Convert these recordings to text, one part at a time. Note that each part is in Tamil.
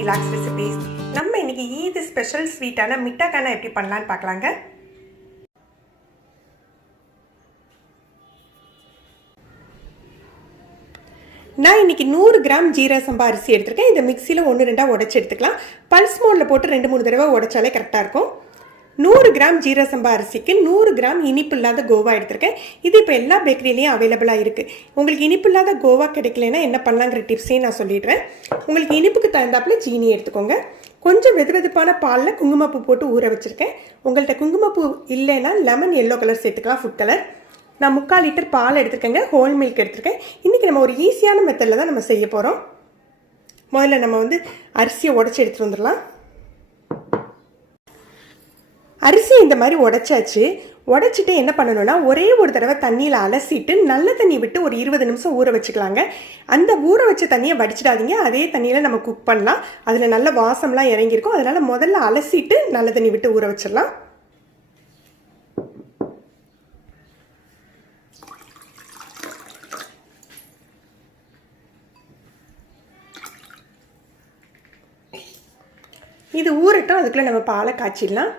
Deluxe recipes. நம்ம இன்னைக்கு ஈத் ஸ்பெஷல் ஸ்வீட்டான மிட்டா கானா எப்படி பண்ணலான்னு பார்க்கலாங்க. நான் இன்னைக்கு 100 கிராம் ஜீரா சம்பா அரிசி எடுத்திருக்கேன். இதை மிக்சியில் 1-2 உடச்சி எடுத்துக்கலாம். பல்ஸ் மோடில் போட்டு 2-3 தடவை உடைச்சாலே கரெக்டாக இருக்கும். 100 கிராம் ஜீரா சம்பா அரிசிக்கு 100 கிராம் இனிப்பு இல்லாத கோவா எடுத்திருக்கேன். இது இப்போ எல்லா பேக்கரியிலையும் அவைலபிளாக இருக்குது. உங்களுக்கு இனிப்பு இல்லாத கோவா கிடைக்கலன்னா என்ன பண்ணலாங்கிற டிப்ஸையும் நான் சொல்லிடுறேன். உங்களுக்கு இனிப்புக்கு தகுந்தாப்புல சீனி எடுத்துக்கோங்க. கொஞ்சம் வெதுவெதுப்பான பாலில் குங்குமப்பூ போட்டு ஊற வச்சுருக்கேன். உங்கள்கிட்ட குங்குமப்பூ இல்லைன்னா லெமன் எல்லோ கலர் சேர்த்துக்கலாம், ஃபுட் கலர். நான் 3/4 லிட்டர் பால் எடுத்துருக்கேங்க, ஹோல் மில்க் எடுத்துருக்கேன். இன்றைக்கி நம்ம ஒரு ஈஸியான மெத்தடில் தான் நம்ம செய்ய போகிறோம். முதல்ல நம்ம அரிசியை உடச்சி எடுத்துகிட்டு வந்துடலாம். அரிசி இந்த மாதிரி உடைச்சாச்சு. உடைச்சிட்டு என்ன பண்ணணும்னா, ஒரே ஒரு தடவை தண்ணியில் அலசிட்டு நல்ல தண்ணி விட்டு ஒரு 20 நிமிஷம் ஊற வச்சுக்கலாங்க. அந்த ஊற வச்ச தண்ணியை வடிச்சிடாதீங்க, அதே தண்ணியில் நம்ம குக் பண்ணலாம். அதில் நல்ல வாசம்லாம் இறங்கியிருக்கும். அதனால் முதல்ல அலசிட்டு நல்ல தண்ணி விட்டு ஊற வச்சிடலாம். இது ஊறட்டும், அதுக்குள்ளே நம்ம பாலை காய்ச்சிடலாம்.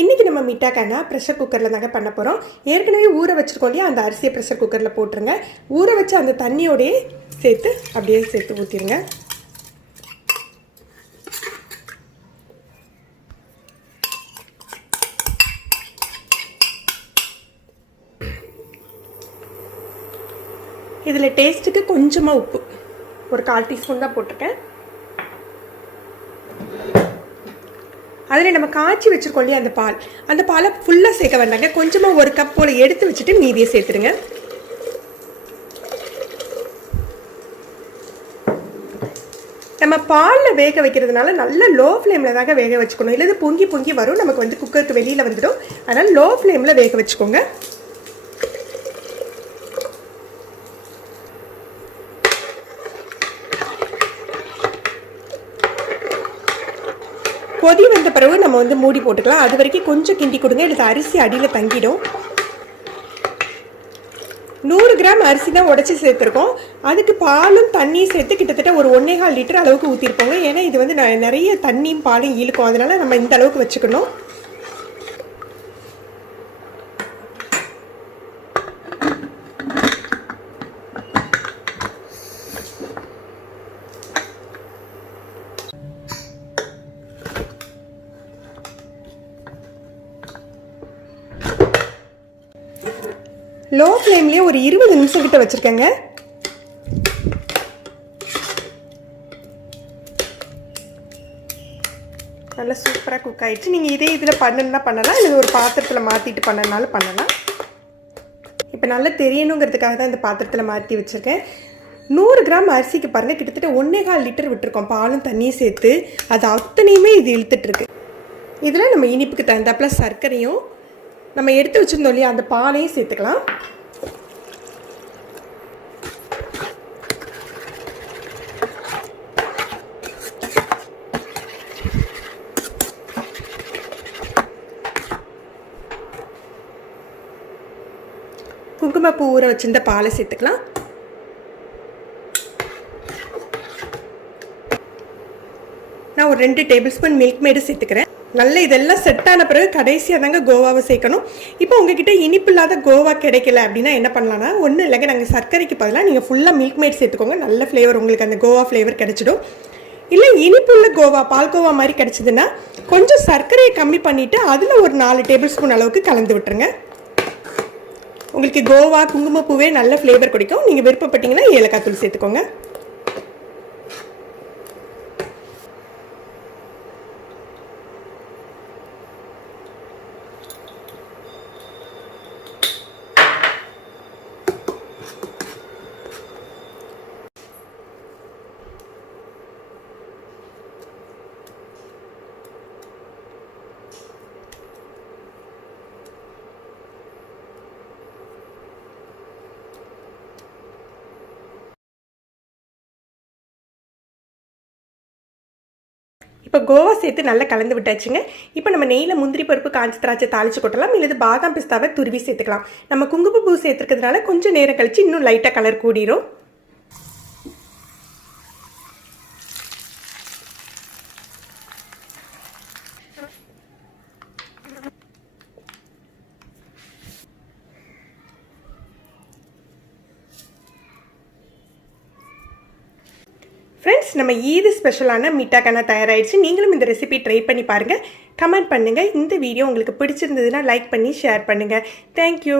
இன்றைக்கி நம்ம மிட்டா கானா ப்ரெஷர் குக்கரில் தாங்க பண்ண போகிறோம். ஏற்கனவே ஊற வச்சுருக்கோம் இல்லையா, அந்த அரிசியை ப்ரெஷர் குக்கரில் போட்டுருங்க. ஊற வச்சு அந்த தண்ணியோடையே சேர்த்து அப்படியே சேர்த்து ஊற்றிடுங்க. இதில் டேஸ்ட்டுக்கு கொஞ்சமாக உப்பு, ஒரு 1/4 டீஸ்பூன் தான் போட்டிருக்கேன். அதில் நம்ம காய்ச்சி வச்சுருக்கோம் இல்லையா அந்த பாலை ஃபுல்லாக சேர்க்க வேண்டாங்க. கொஞ்சமாக 1 கப் போல் எடுத்து வச்சுட்டு மீதியை சேர்த்துருங்க. நம்ம பாலில் வேக வைக்கிறதுனால நல்ல லோ ஃப்ளேமில் தாங்க வேக வச்சுக்கணும். இல்லை பொங்கி பொங்கி வரும், நமக்கு குக்கருக்கு வெளியில் வந்துடும். அதனால் லோ ஃப்ளேமில் வேக வச்சுக்கோங்க. கொதி வந்த பிறகு நம்ம மூடி போட்டுக்கலாம். அது வரைக்கும் கொஞ்சம் கிண்டி கொடுங்க, இல்லை அரிசி அடியில் தங்கிடும். 100 கிராம் அரிசி தான் உடச்சி சேர்த்துருக்கோம். அதுக்கு பாலும் தண்ணியும் சேர்த்து கிட்டத்தட்ட ஒரு 1.25 லிட்டர் அளவுக்கு ஊற்றிருப்போங்க. ஏன்னா இது நிறைய தண்ணியும் பாலும் இழுக்கும், அதனால நம்ம இந்த அளவுக்கு வச்சுக்கணும். லோ ஃப்ளேம்லேயே ஒரு 20 நிமிஷம் கிட்ட வச்சுருக்கேங்க. நல்லா சூப்பராக குக் ஆகிடுச்சு. நீங்கள் இதே இதில் பண்ணணுன்னா பண்ணலாம், இல்லை ஒரு பாத்திரத்தில் மாற்றிட்டு பண்ணனாலும் பண்ணலாம். இப்போ நல்லா தெரியணுங்கிறதுக்காக தான் இந்த பாத்திரத்தில் மாற்றி வச்சுருக்கேன். 100 கிராம் அரிசிக்கு பாருங்கள், கிட்டத்தட்ட 1.25 லிட்டர் விட்டுருக்கோம், பாலும் தண்ணியும் சேர்த்து. அது அத்தனையுமே இது இழுத்துட்ருக்கு. இதில் நம்ம இனிப்புக்கு தகுந்தாப்புல சர்க்கரையும் நம்ம எடுத்து வச்சுருந்தோம் இல்லையா அந்த பாலையும் சேர்த்துக்கலாம். குங்குமப்பூ ஊற வச்சிருந்த பாலை சேர்த்துக்கலாம். நான் ஒரு 2 டேபிள் ஸ்பூன் மில்க் மேடு சேர்த்துக்கிறேன். நல்ல இதெல்லாம் செட் ஆன பிறகு கடைசியாக தாங்க கோவாவை சேர்க்கணும். இப்போ உங்ககிட்ட இனிப்பு இல்லாத கோவா கிடைக்கல அப்படின்னா என்ன பண்ணலான்னா, ஒன்றும் இல்லைங்க, நாங்கள் சர்க்கரைக்கு பதிலாக நீங்கள் ஃபுல்லாக மில்க் மேட் சேர்த்துக்கோங்க. நல்ல ஃப்ளேவர், உங்களுக்கு அந்த கோவா ஃப்ளேவர் கிடைச்சிடும். இல்லை இனிப்புள்ள கோவா, பால்கோவா மாதிரி கிடைச்சிதுன்னா கொஞ்சம் சர்க்கரையை கம்மி பண்ணிவிட்டு அதில் ஒரு 4 டேபிள் ஸ்பூன் அளவுக்கு கலந்து விட்டுருங்க. உங்களுக்கு கோவா குங்குமப்பூவே நல்ல ஃப்ளேவர் கிடைக்கும். நீங்கள் விருப்பப்பட்டீங்கன்னா ஏலக்காய் தூள் சேர்த்துக்கோங்க. இப்போ கோவா சேர்த்து நல்லா கலந்து விட்டாச்சுங்க. இப்போ நம்ம நெய்யில் முந்திரி பருப்பு காஞ்சி திராட்சை தாளிச்சு கொட்டலாம், இல்லை பாதாம் பிஸ்தாவை துருவி சேர்த்துக்கலாம். நம்ம குங்குமப்பூ சேர்த்துக்கிறதுனால கொஞ்சம் நேரம் கழிச்சு இன்னும் லைட்டாக கலர் கூடிரும். ஃப்ரெண்ட்ஸ், நம்ம ஈது ஸ்பெஷலான மீட்டா கனா தயாராகிடுச்சு. நீங்களும் இந்த ரெசிபி ட்ரை பண்ணி பாருங்கள், கமெண்ட் பண்ணுங்கள். இந்த வீடியோ உங்களுக்கு பிடிச்சிருந்ததுன்னா லைக் பண்ணி ஷேர் பண்ணுங்கள். தேங்க்யூ.